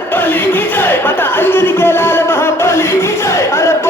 बली की जय। माता अंजनी के लाल महाबली की जय। अरे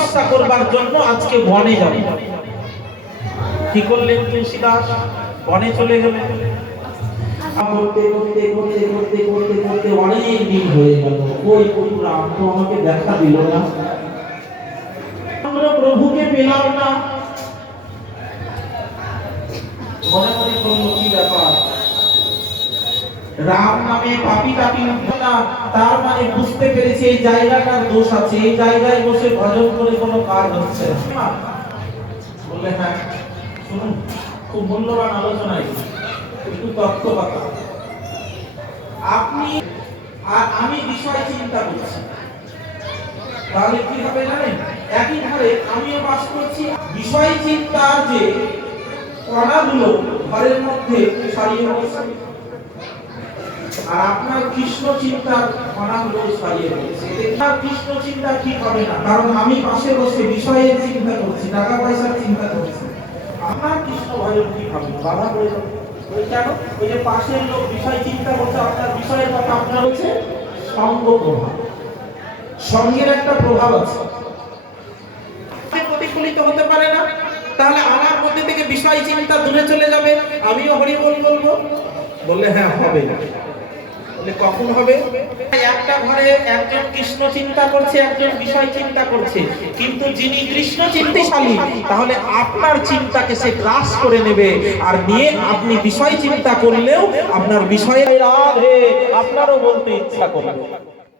তপস্যা করবার জন্য আজকে বনে যাব। কি করলেন তুলসীদাস? বনে চলে গেলেন। করতে করতে করতে করতে করতে করতে অনেক দিন হয়ে গেল। ওই তো আমাকে দেখা দিল না। আমরা প্রভুকে পেলাম না মনে মনে করল কি ব্যাপার রাম নামে পাপি তাপি উঠবে না তার মানে বুঝতে পেরেছি এই জায়গাটার দোষ আছে। এই জায়গায় বসে ভজন করে কোনো কাজ হচ্ছে না। বললে হ্যাঁ শুনুন, খুব মূল্যবান আলোচনা একটু তথ্য কথা আপনি আর আমি বিষয় চিন্তা করছি। তাহলে কি হবে জানেন? একই ঘরে আমিও বাস করছি। বিষয় চিন্তার যে কণাগুলো ঘরের মধ্যে সারিয়ে বসে। আর আপনার কৃষ্ণ চিন্তার কণাগুলো ছাড়িয়ে রয়েছে আপনার কৃষ্ণ চিন্তা ঠিক হবে না। কারণ আমি পাশে বসে বিষয়ের চিন্তা করছি, টাকা পয়সার চিন্তা করছি। আপনার কৃষ্ণ ভজন ঠিক হবে বাধা পড়ে ওই কেন? ওই যে পাশের লোক বিষয় চিন্তা করছে, আপনার বিষয়ের কথা আপনার হচ্ছে সঙ্গ প্রভাব। সঙ্গের একটা প্রভাব আছে। প্রতিফলিত হতে পারে না। তাহলে আমার মধ্যে থেকে বিষয় চিন্তা দূরে চলে যাবে। আমিও হরি বল বলব। বললে হ্যাঁ হবে বলে কখন হবে? একটা ঘরে একজন কৃষ্ণ চিন্তা করছে একজন বিষয় চিন্তা করছে। কিন্তু যিনি কৃষ্ণ চিন্তাশালী তাহলে আপনার চিন্তাকে সে গ্রাস করে নেবে। আর নিয়ে আপনি বিষয় চিন্তা করলেও আপনার বিষয় রাধে আপনারও বলতে ইচ্ছা করবে।